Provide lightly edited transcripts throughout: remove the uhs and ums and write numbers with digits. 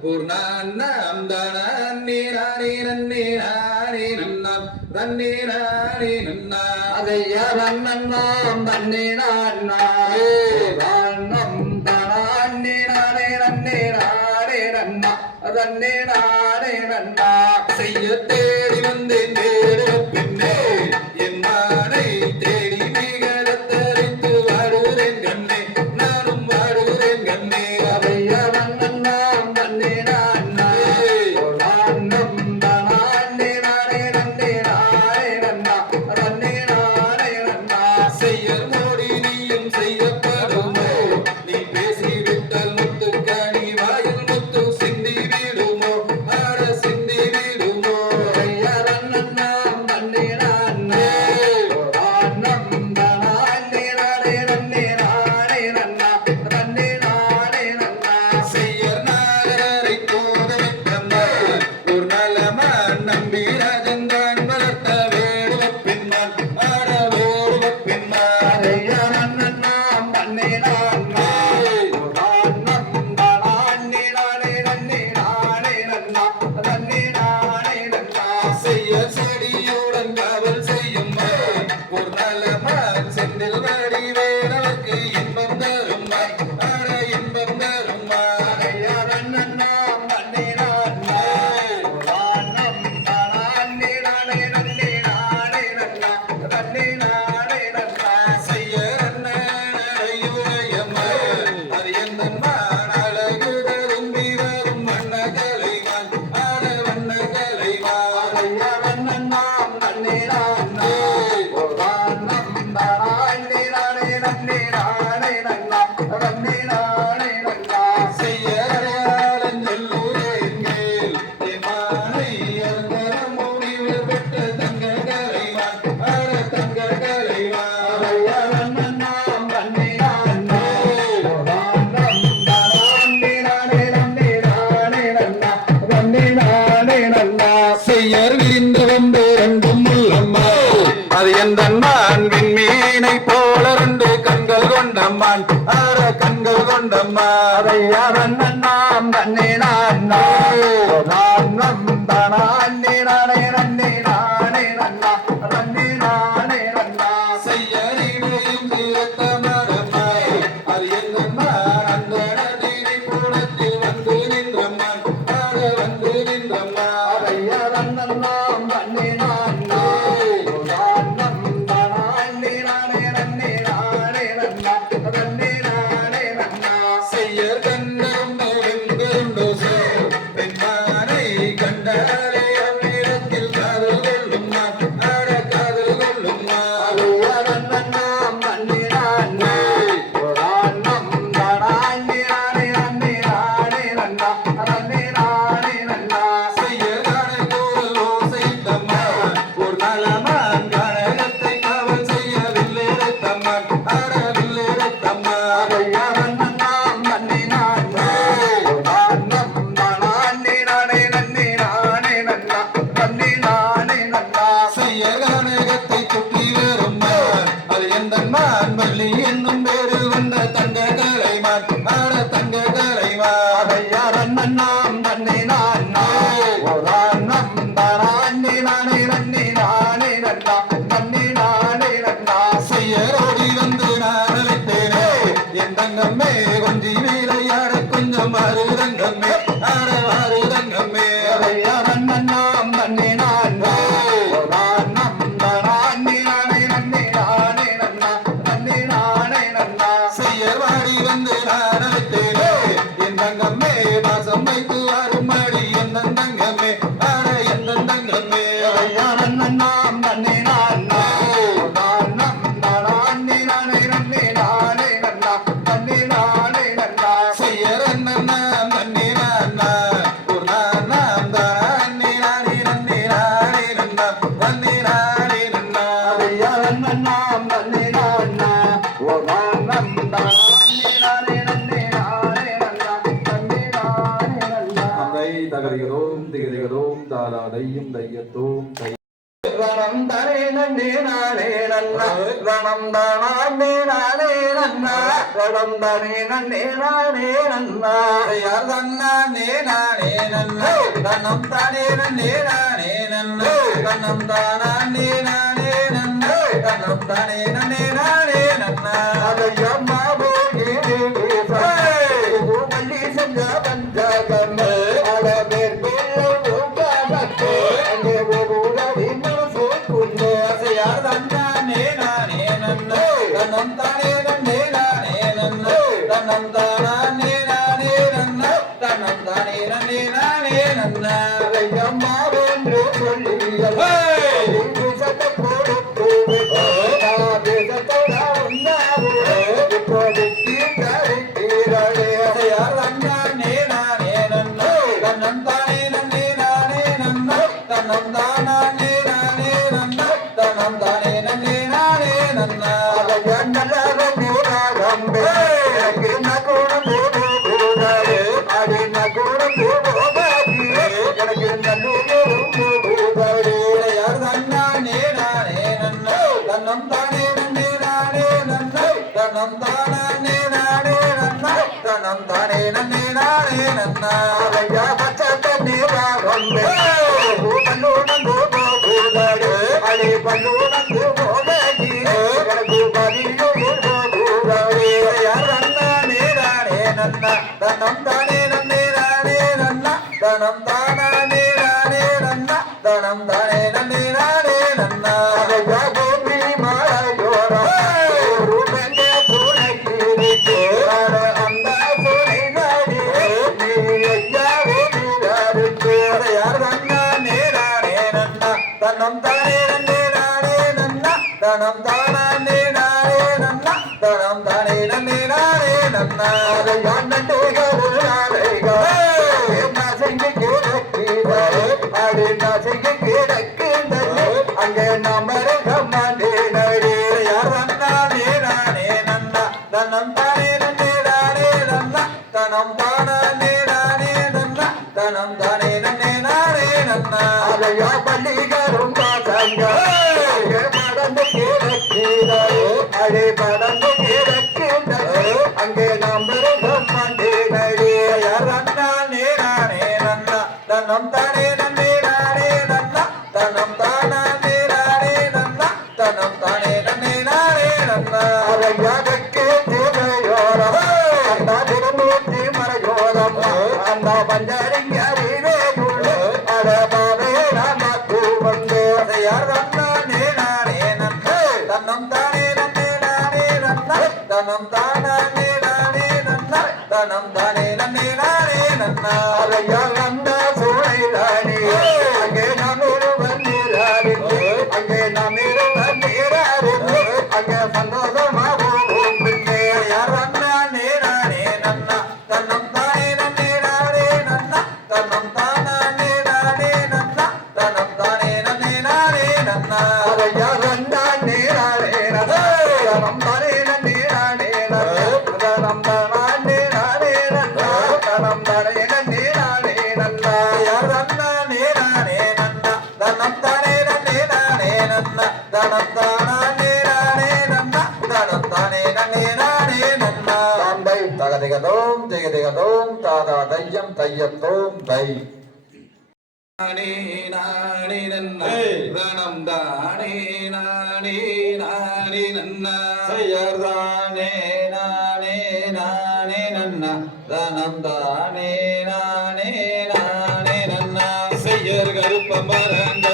பூர்ணாம் தானே அதையவன் நன்னாம் தன்னே நான் தன்னே நானே நன்னா செய்ய தேடி வந்தேன் தேடு பின்னே என் மானை தேடி மிகத்தரித்து வாடுகிறேன் கண்ணே நானும் வாடுகிறேன் கண்ணே அதையவன் நன்னாம் தன்னே நான் அது எந்தன்மான் விண்மீனை போல ரெண்டு கண்கள் கொண்டம்மான் ஆற கண்கள் கொண்டம்மான் அதையவன் நாம் தன்னே நான் தானே நானே நன்னே நானே நன்னா நன்னே நானே நன்னா செய்ய நீடையும் தீரத்தமரம்மா அது எந்தன்மான் அந்த நதியை கூடத்தில் வந்து நின்றம்மான் ஆற வந்து நின்றம்மா அதையவன் நாம் தன்னே நான் கொஞ்சி வீரையாட கொஞ்சம் அருதங்கமே ஆட அருதங்கமே அதையவன் நாம் தன்னே நான் செய்யவாடி வந்து நான் அழைத்தேனே என் தங்கமே வாசம் வைத்து வரும்படி என் தங்கமே ஆட என் தங்கமே அதையவன் நாம் தன்னே நான் தகரிகதோம் திகரிகதோம் தாராதையும் தையத்தோம் தை வனம் தரேன நன்னே நானே நன்னா தனம் தானே நானே நன்னா தனம் தானே நன்னே நானே நன்னா யார் தன்னானே நானே நன்னா தனம் தானே நன்னே நானே நன்னா தனம் தானே நானே நன்னா தனம் தானே நன்னே நானே நன்னா அதையம்மா போகே மல்லி செஞ்ச பஞ்சாகம் அட மேற்கொள்ள உட்கார்ந்து அங்கே ஒரு மனசு கொண்டு யார் தன்னானே நானே நன்னா தனம் தானே நன்னே நானே நன்னா தனம் தானே நானே நன்னா தனம் தானே நன்னே நானே நன்னா அதையம்மா என்று சொல்லி சட்ட கொடுத்து தேசத்தோட உண்டாவு இப்போதைக்கு யார் தன்னானே நானே நன்னா தன்னம் தானே நன்னே நானே நன்னா தன்னம் தானே நானே நன்னா தன்னம் தானே நன்னே நானே நன்னா யார் தன்னானே நானே நன்னா தன்னம் தானே நன்னே நானே நன்னா தன்னம் தானே நானே நன்னா தன்னம் தானே நன்னே நானே நன்னா பச்சை தண்ணி வந்து பல்லு நந்து போகுதாடு அடி பல்லு நந்து போகி எனக்கு பதில் யார் தன்னானே நானே நன்னா தன்னம் தானே நன்னே நானே நன்னா தனம் தானே நானே நன்னா தனம் தானே நன்னே நானே நன்னா பூமி மாயோர ரூபங்க பூனைக்கு அந்த பூனை நாடி நீ யார் தன்னானே நானே நன்னா தனம் தானே நன்னே நானே நன்னா தனம் தானே நானே நன்னா தனம் தானே நன்னே நானே நன்னா அங்கே நமரகமாண்டே நடி யார் தன்னானே நானே நன்னா தனம் தானே நன்னே நானே நன்னா தனம் தானே நானே நன்னா தனம் தானே நன்னே நானே நன்னா அதையா பள்ளிகரும் பாசங்க படந்து கிடக்கிறாரோ அடே படந்து கிடக்கின்றது அங்கே நமரகமாண்டே நடி யார் தன்னானே நானே நன்னா தனம் தானே நன்னே நானே நன்னா தனம் தானே நானே நன்னா தனம் தானே நன்னே நானே நன்னா அதையாகಕ್ಕೆ தேவையோரம் அந்த திருமூர்த்தி மறையோரம் அந்த பஞ்சரிங்கரிவே அட பாவே நமக்கு வந்து யார் தன்னானே நானே நன்னா தனம் தானே நன்னே நானே நன்னா தனம் தானே நானே நன்னா தனம் தானே நன்னே நானே நன்னா அதையா வந்த சூழை ராணி அங்கே நமரு வந்திராரு அங்கே நமரு வந்திராரு அங்கே சந்தோஷமாகும் பின்னே யார் தன்னானே நானே நன்னா தன்னம் தானே நன்னே நானே நன்னா தன்னம் தானே நானே நன்னா தன்னம் தானே நன்னே நானே நன்னா அதையா தன்னானே நானே நன்னா தனம் தானே நன்னே நானே நன்னா தனம் தானே நானே நன்னா தனம் தானே நன்னே நானே நன்னா யார் தன்னானே நானே நன்னா தனம் தானே நன்னே நானே நன்னா தனம் தானே நானே நன்னா தனம் தானே நன்னே நானே நன்னா தந்தை தகதிகதோம் திகதிகதோம் தாதா தையம் தையத்தோம் தை நானே நானே நன்னா தனம் தானே நானே நானே நன்னா யார் தானே நானே நானே நன்னா தனம் தானே நானே நானே நன்னா செய்யர் கருப்ப மரன்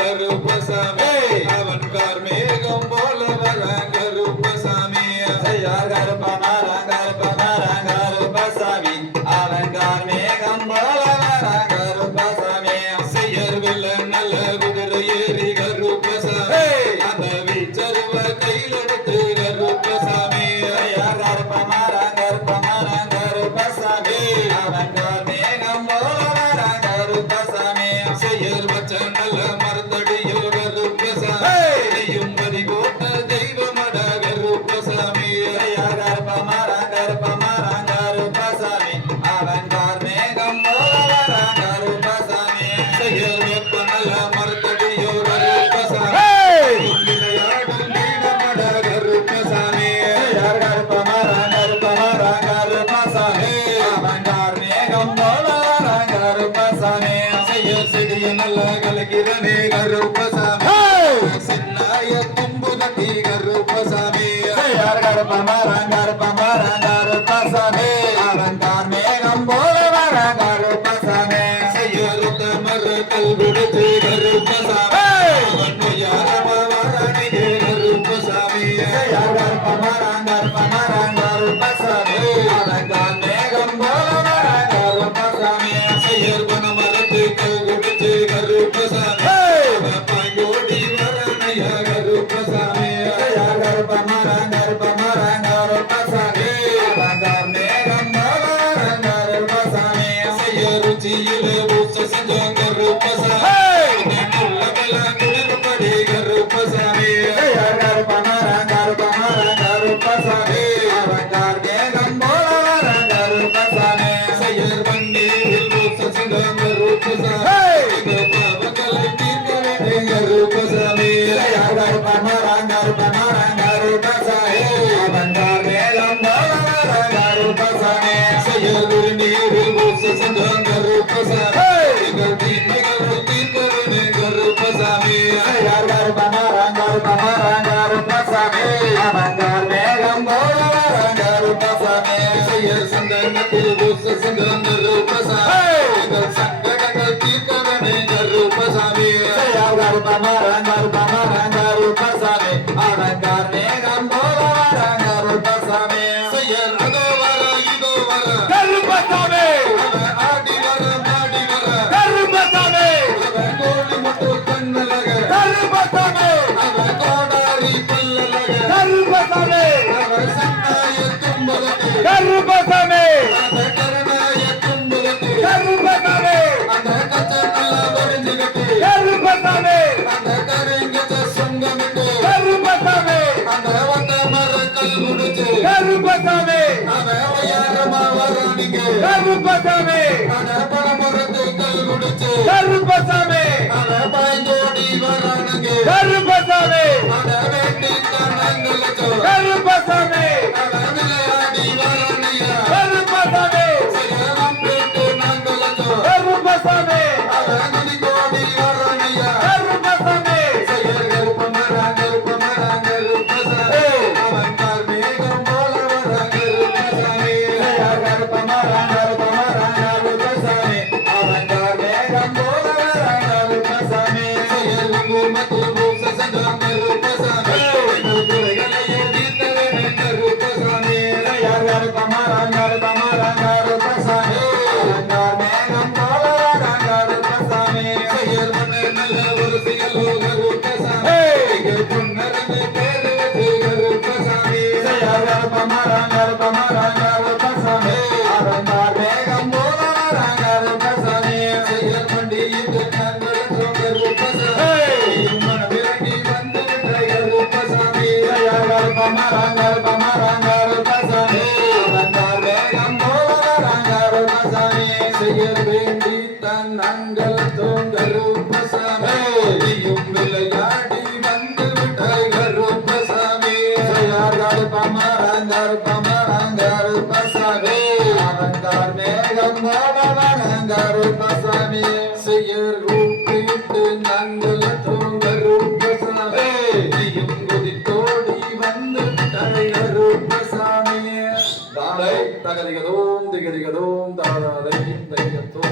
கருப்பசாமி அவன் கார்மேகம் போல வரன் கருப்பசாமி செய்யார் கருப்ப மரன் கருப்பசாமி அவன் கார்மேகம் போல வரன் கருப்பசாமி செய்யர் வில்லன் நல்ல குதிரை ஏறி கருப்பசாமி அந்த வீச்சருவ கையில் எடுத்து கருப்பசாமி யார் கருப்ப மரன் கருப்பசாமி அவன் கார்மே வண்டியிலே பூச செஞ்சோம் கருப்பசாமி உள்ளமெல்லாம் குளிர்படி கருப்பசாமி கருப்பசாமி அவங்கார் மேகம் போல வர கருப்பசாமி செய்யர் வண்டியில் பூச செஞ்சோம் கருப்பசாமி பாவங்களை தீர்க்க வேண்டும் கருப்பசாமி கருப்பசாமி அவங்கார் மேகம் போல வர கருப்பசாமி செய்யர் நீரில் பூச செஞ்சோம் கருப்பசாமி தீமைகள் தீர்க்க வேண்டும் கருப்பசாமி கருப்பசாமி அவங்கார் மேகம் போல வர கருப்பசாமி செய்யர் சந்தனத்தில் பூச செஞ்சோம் கருப்பசாமி சங்கடங்கள் தீர்க்க வேண்டும் கருப்பசாமி கருப்பசாமி அவங்கார் மேகம் போல வர கருப்பசாமி செய்யர் அதோ வர இதோ வர கருப்பசாமி ஆடி வர மாடி வர கருப்பசாமி கோடி மட்டும் கண்ணலக கருப்பசாமி கோடாரி பல்லலக கருப்பசாமி சன்னாய தும்பலதி கருப்பசாமி கருணாய தும்பலதி கருப்பசாமி அந்த கச்சனல்ல வடிஞ்சிகட்டி கருப்பசாமி அந்த கரிங்கச்ச சங்கமிட்டு கருப்பசாமி அந்த வந்த மர கல் முடிச்சு கருப்பசாமி யாரமா வரானிங்க கருப்பசாமி பரமரத்து கல் முடிச்சு கருப்பசாமி பாய்ந்தோடி வரானுங்க கருப்பசாமி வேண்டி கண்ணங்களுக்கு கருப்பசாமி விளையாடி வரானியா கருப்பசாமி பேட்டு நாங்களுக்கு கருப்பசாமி கோடி வரானியா கருப்பசாமி கருப்பமரா கருப்பசாமி அவன்கார் மேகம் போல வர கருப்பசாமி கருப்பசாமி அவன்கார் மேகம் போல வர கருப்பசாமி குங்குமத்தில் பூச செஞ்சோம் கருப்பசாமி குறைகளையே தீர்த்த வேண்டும் கருப்பசாமி கருப்பசாமி அவன்கார் மேகம் போல வர கருப்பசாமி செயல் மன்னர் நல்ல ஒரு செயலோ கருப்பசாமி பொன்னரமே பேரு வச்சு கருப்பசாமி கருப்பசாமி அவன்கார் மேகம் போல வர கருப்பசாமி செயல் வண்டியில் நாங்களும் கருப்பசாமி மனமிறங்கி வந்து விட்ட கருப்பசாமி கருப்பசாமி அவன்கார் மேகம் போல வர கருப்பசாமி செயல் வேண்டி தன் நாங்கள் கருப்பசாமி விளையாடி வந்து விட்ட கருப்பசாமி கருப்பசாமி அவன்கார் மேகம் போல வர கருப்பசாமி செய்யர் கூப்பிட்டு நாங்கள் கருப்பசாமி குதித்தோடி வந்து விட்ட கருப்பசாமி தாளை தகதிகதோம் திகதிகதோம் தாளை தையத்தோம்